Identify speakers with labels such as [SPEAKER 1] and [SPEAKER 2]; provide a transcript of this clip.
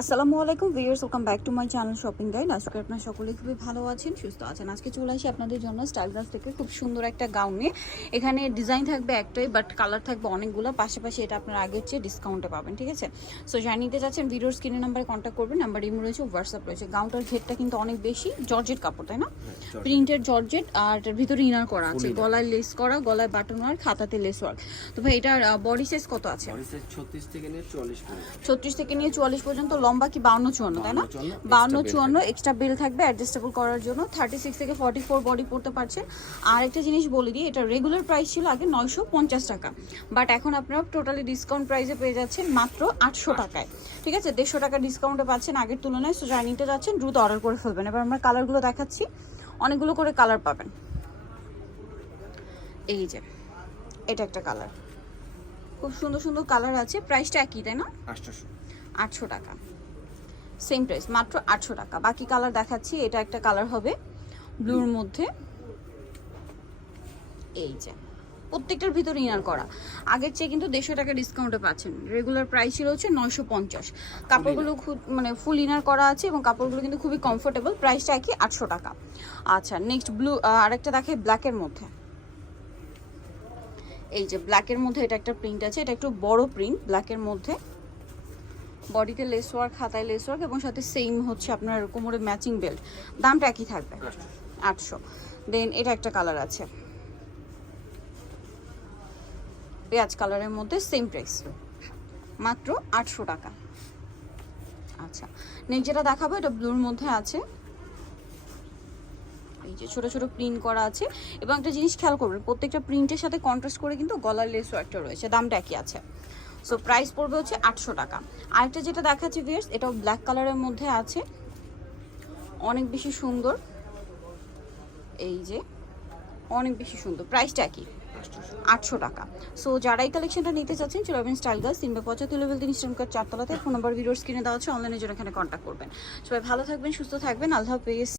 [SPEAKER 1] আসসালামু আলাইকুম viewers welcome back to my channel shopping guide. আজকে আপনারা সকলেই খুবই ভালো আছেন সুস্থ আছেন। আজকে চলে আসি আপনাদের জন্য স্টাইল গাছ থেকে খুব সুন্দর একটা গাউন নিয়ে। এখানে ডিজাইন থাকবে একটাই বাট কালার থাকবে অনেকগুলো। পাশাপাশি এটা আপনারা আগের চেয়ে ডিসকাউন্টে পাবেন ঠিক আছে? সো যারা নিতে চাচ্ছেন ভিডিওর স্ক্রিনের নাম্বারে কন্ট্যাক্ট করবেন নাম্বার ইমো রয়েছে হোয়াটসঅ্যাপ রয়েছে। গাউনটার ঘেরটা কিন্তু অনেক বেশি জর্জেট কাপড় তাই না? প্রিন্টের জর্জেট আর এটার ভিতরে ইনার করা আছে। গলায় লেস করা গলায় বাটন ওয়ার্ক খাতাতে লেস ওয়ার্ক তো ভাই এটার বডি সাইজ কত আছে?
[SPEAKER 2] বডি সাইজ 36 থেকে নিয়ে 44 পর্যন্ত।
[SPEAKER 1] ছত্রিশ থেকে নিয়ে চুয়াল্লিশ পর্যন্ত লম্বা কি বাউন্ন চুয়ান্ন তাই না?
[SPEAKER 2] 52,
[SPEAKER 1] বাউন্ন চুয়ান্ন এক্সট্রা বেল থাকবে অ্যাডজাস্টেবল করার জন্য। থার্টি সিক্স থেকে ফর্টি ফোর বডি পড়তে পারছেন। আর একটা জিনিস বলে দিই এটা রেগুলার প্রাইস ছিল আগে নয়শো পঞ্চাশ টাকা। বাট এখন আপনারা টোটালি ডিসকাউন্ট প্রাইসে পেয়ে যাচ্ছেন মাত্র আটশো টাকায়। ঠিক আছে? দেড়শো টাকা ডিসকাউন্টে পাচ্ছেন আগের তুলনায়। সো যারা যাচ্ছেন দ্রুত অর্ডার করে ফেলবেন। এবার আমরা কালারগুলো দেখাচ্ছি। অনেকগুলো করে কালার পাবেন। এই যে এটা একটা কালার খুব সুন্দর সুন্দর কালার আছে। প্রাইসটা একই তাই না?
[SPEAKER 2] 800
[SPEAKER 1] আটশো টাকা। সেম প্রাইস মাত্র আটশো টাকা। বাকি কালার দেখাচ্ছি এটা একটা কালার হবে ব্লুর মধ্যে। এই যে প্রত্যেকটার ভিতরে ইনার করা। আগের চেয়ে কিন্তু দেড়শো টাকা ডিসকাউন্টে পাচ্ছেন। রেগুলার প্রাইস ছিল হচ্ছে নয়শো পঞ্চাশ। কাপড়গুলো খুব মানে ফুল ইনার করা আছে এবং কাপড়গুলো কিন্তু খুবই কমফোর্টেবল প্রাইসটা একই আটশো টাকা। আচ্ছা নেক্সট ব্লু আরেকটা দেখে ব্ল্যাকের মধ্যে। এই যে ব্ল্যাকের মধ্যে এটা একটা প্রিন্ট আছে এটা একটু বড় প্রিন্ট ব্ল্যাকের মধ্যে। বডিতে লেস ওয়ার্ক হাতায় লেস ওয়ার্ক এবং সাথে সেম হচ্ছে আপনার কোমরে ম্যাচিং বেল্ট দামটা একই থাকবে, আটশো। দেন এটা একটা কালার আছে। পেঁয়াজ কালারের মধ্যে সেম প্রাইস মাত্র আটশো টাকা। আচ্ছা নেক্সট যেটা দেখাবো, এটা ব্লুর মধ্যে আছে। এই যে ছোট ছোট প্রিন্ট করা আছে। এবং একটা জিনিস খেয়াল করবেন, প্রত্যেকটা প্রিন্টের সাথে কন্ট্রাস্ট করে কিন্তু গলার লেস ওয়ার্কটা রয়েছে। দামটা একই আছে। সো প্রাইস পড়বে হচ্ছে আটশো টাকা। আরেকটা যেটা দেখাচ্ছি ভিয়ার্স এটাও ব্ল্যাক কালারের মধ্যে আছে। অনেক বেশি সুন্দর। এই যে, অনেক বেশি সুন্দর। প্রাইসটা কি আটশো টাকা। সো যারা এই কালেকশনটা নিতে চাচ্ছেন, চলে যাবেন স্টাইল গার্লস তিনবে পঁচাত্তর লেভেল তিন স্টেমকার চারতলাতে। ফোন নাম্বার ভিডিওর স্ক্রিনে দেওয়া আছে অনলাইনে জন্য এখানে কন্ট্যাক্ট করবেন। সবাই ভালো থাকবেন, সুস্থ থাকবেন। আল্লাহ হাফেজ।